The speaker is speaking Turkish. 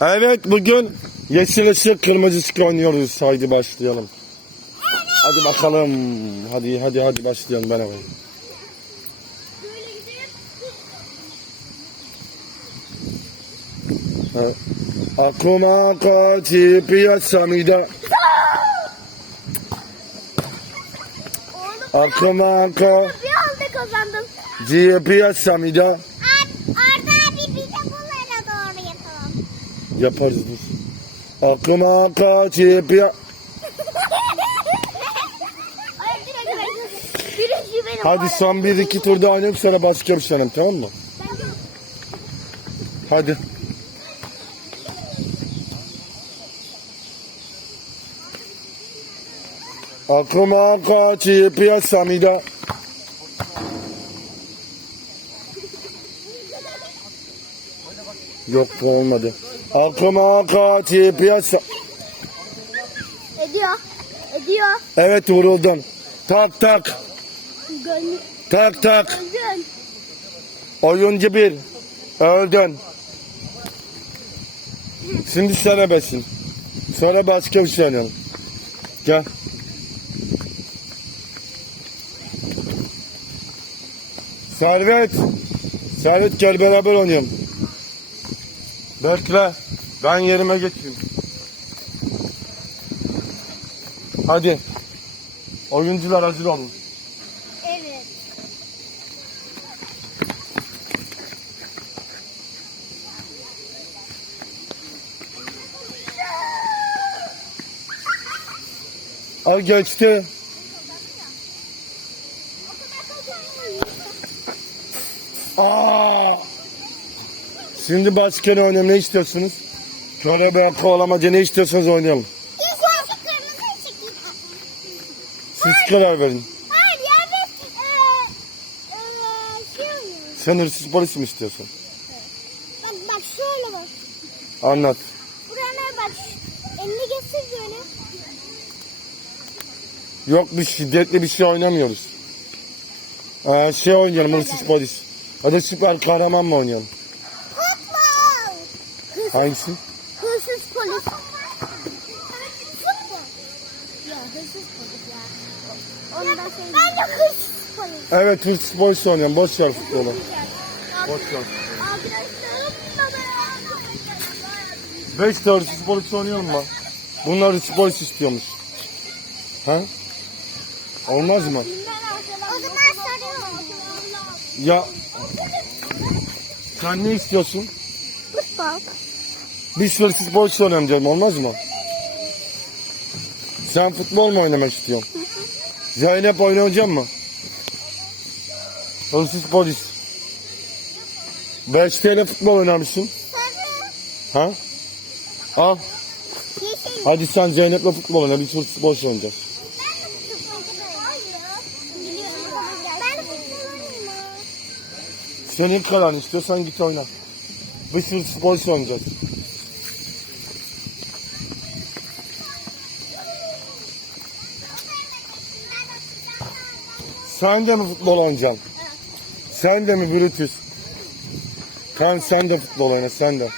Evet bugün yeşil ışık kırmızı ışık oynuyoruz. Haydi başlayalım. Hadi bakalım. Hadi hadi hadi başlayalım ben alayım. Akuma kaçı piyasamida. Oğlum Akuma ka bir Yaparız dur. Akuma kaçı piya... Hayır direkt ben. Birinci benim. Hadi son bir iki turda oynayıp sonra başka bir şey oynayalım, tamam mı? Hadi. Akuma kaçı piyasamida. Yok bu olmadı. Akuma kaçı piyasa... Ediyor. Ediyor. Evet vuruldun. Tak tak. Gönlüm. Tak tak. Öldün. Oyuncu bir. Öldün. Şimdi serebesin. Sonra başka bir şey oynayalım. Gel. Servet. Servet gel beraber oynayalım. Bekle. Ben yerime geçeyim. Hadi. Oyuncular hazır olun. Evet. Al geçti. Aa! Şimdi başka ne oynayalım? Ne istiyorsunuz? Körebe, kovalamaca ne istiyorsanız oynayalım. İlk kırmızı. Siz karar verin. Hayır ya biz eee eee şey oynuyoruz. Sen hırsız polis mi istiyorsun? Bak bak şöyle bak. Anlat. Buraya bak. Elini getir böyle. Yok bir şiddetli bir şey oynamıyoruz. Aa, şey oynayalım hırsız polis. Hadi süper kahraman mı oynayalım? Futbol. Hırsız, Hangisi? hırsız polis. Futbol. Ya hırsız polis ya. Ondan sonra... Ben de hırsız polis. Evet hırsız polis oynayalım. Boş ver futbolu. Boş ver. Beş de hırsız polis oynayalım mı? Bunlar hırsız polis istiyormuş. Ha? Olmaz mı? O zaman sarıyorum. Ya sen ne istiyorsun? Futbol. Biz hırsız polis oynayalım canım olmaz mı? Sen futbol mu oynamak istiyorsun? Zeynep oynayacak mı? Hırsız polis. 5 TL futbol oynamışsın. Ha? Al. Hadi sen Zeynep'le futbol oyna. Biz hırsız polis oynayacağız. Senin kararın istiyorsan git oyna. Biz hırsız polis oynayacağız. Sen de mi futbol oynayacaksın? Sen de mi Brutus? Tamam sen de futbol oyna sen de.